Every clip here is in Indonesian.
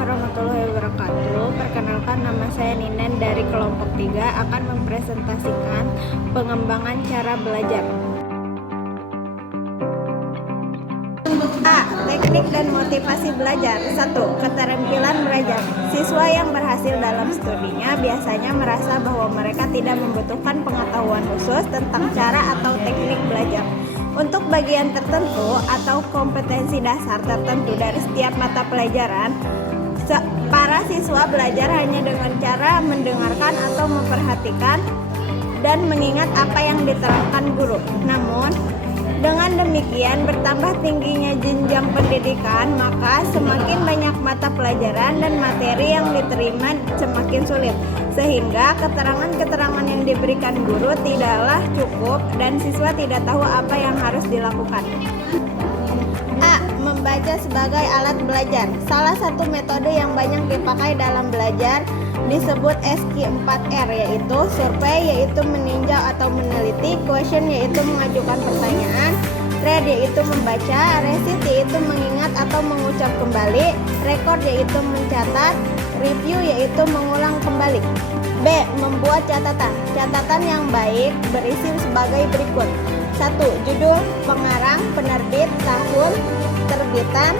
warahmatullahi wabarakatuh. Perkenalkan, nama saya Ninan dari kelompok 3 akan mempresentasikan pengembangan cara belajar. A. Teknik dan motivasi belajar. 1. Keterampilan belajar. Siswa yang berhasil dalam studinya biasanya merasa bahwa mereka tidak membutuhkan pengetahuan khusus tentang cara atau teknik belajar. Untuk bagian tertentu atau kompetensi dasar tertentu dari setiap mata pelajaran, para siswa belajar hanya dengan cara mendengarkan atau memperhatikan dan mengingat apa yang diterangkan guru. Namun, dengan demikian bertambah tingginya jenjang pendidikan, maka semakin banyak mata pelajaran dan materi yang diterima semakin sulit, sehingga keterangan-keterangan yang diberikan guru tidaklah cukup dan siswa tidak tahu apa yang harus dilakukan. A. Membaca sebagai alat belajar. Salah satu metode yang banyak dipakai dalam belajar disebut SQ4R, yaitu survei, yaitu meninjau atau meneliti, question, yaitu mengajukan pertanyaan, read, yaitu membaca, recite, yaitu mengingat atau mengucap kembali, record, yaitu mencatat, review, yaitu mengulang kembali. B. Membuat catatan. Catatan yang baik berisi sebagai berikut: 1. Judul, pengarang, penerbit, tahun, terbitan,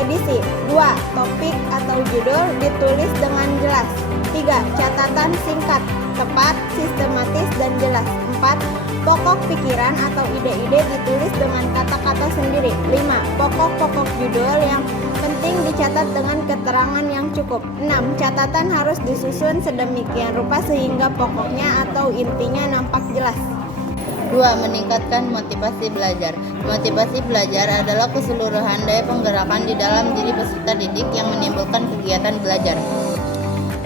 edisi. 2. Topik atau judul ditulis dengan jelas. 3. Catatan singkat, tepat, sistematis, dan jelas. 4. Pokok pikiran atau ide-ide ditulis dengan kata-kata sendiri. 5. Pokok-pokok judul yang penting dicatat dengan keterangan yang cukup. 6. Catatan harus disusun sedemikian rupa sehingga pokoknya atau intinya nampak jelas. 2. Meningkatkan motivasi belajar. Motivasi belajar adalah keseluruhan daya penggerakan di dalam diri peserta didik yang menimbulkan kegiatan belajar,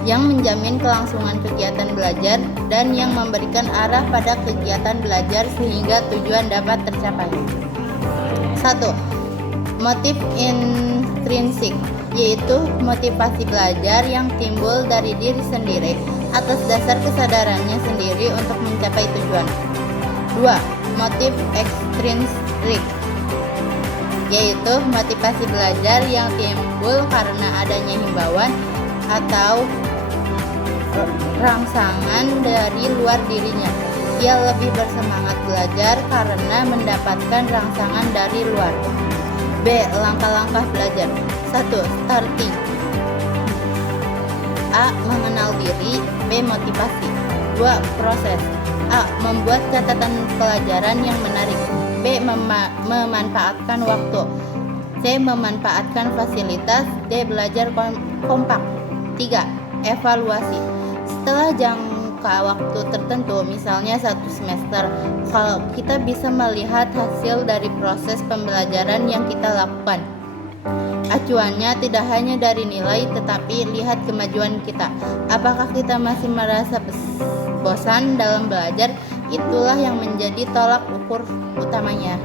yang menjamin kelangsungan kegiatan belajar, dan yang memberikan arah pada kegiatan belajar sehingga tujuan dapat tercapai. 1. Motif intrinsik, yaitu motivasi belajar yang timbul dari diri sendiri atas dasar kesadarannya sendiri untuk mencapai tujuan. 2. Motif ekstrinsik, yaitu motivasi belajar yang timbul karena adanya himbauan atau rangsangan dari luar dirinya. Ia lebih bersemangat belajar karena mendapatkan rangsangan dari luar. B. Langkah-langkah belajar. 1. Starting. A. Mengenal diri. B. Motivasi. 2. Proses. A. Membuat catatan pelajaran yang menarik. B. Memanfaatkan waktu. C. Memanfaatkan fasilitas. D. Belajar kompak. 3. Evaluasi. Setelah jangka waktu tertentu, misalnya 1 semester, kalau kita bisa melihat hasil dari proses pembelajaran yang kita lakukan. Acuannya tidak hanya dari nilai, tetapi lihat kemajuan kita. Apakah kita masih merasa bosan dalam belajar? Itulah yang menjadi tolak ukur utamanya.